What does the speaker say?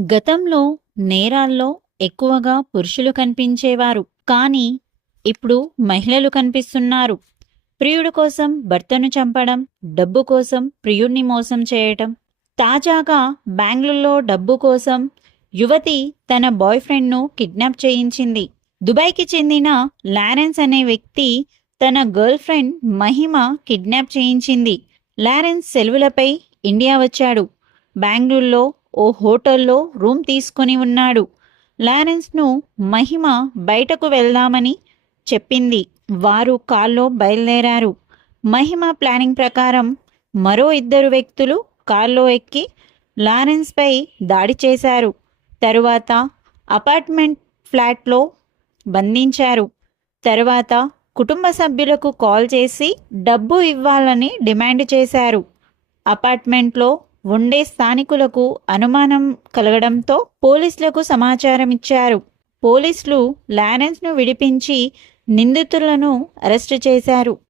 గతంలో నేరాల్లో ఎక్కువగా పురుషులు కనిపించేవారు. కానీ ఇప్పుడు మహిళలు కనిపిస్తున్నారు. ప్రియుడు కోసం భర్తను చంపడం డబ్బు కోసం ప్రియుణ్ణి మోసం చేయటం తాజాగా బెంగళూరులో డబ్బు కోసం యువతి తన బాయ్ ఫ్రెండ్ను కిడ్నాప్ చేయించింది. దుబాయ్కి చెందిన లారెన్స్ అనే వ్యక్తి తన గర్ల్ ఫ్రెండ్ మహిమ కిడ్నాప్ చేయించింది. లారెన్స్ సెలవులపై ఇండియా వచ్చాడు. బెంగళూరులో ఓ హోటల్లో రూమ్ తీసుకొని ఉన్నాడు. లారెన్స్ను మహిమ బయటకు వెళ్దామని చెప్పింది. వారు కాల్లో బయలుదేరారు. మహిమ ప్లానింగ్ ప్రకారం మరో ఇద్దరు వ్యక్తులు కాల్లో ఎక్కి లారెన్స్పై దాడి చేశారు. తరువాత అపార్ట్మెంట్ ఫ్లాట్లో బంధించారు. తరువాత కుటుంబ సభ్యులకు కాల్ చేసి డబ్బు ఇవ్వాలని డిమాండ్ చేశారు. అపార్ట్మెంట్లో ఉండే స్థానికులకు అనుమానం కలగడంతో పోలీసులకు సమాచారం ఇచ్చారు. పోలీసులు లారెన్స్ను విడిపించి నిందితులను అరెస్టు చేశారు.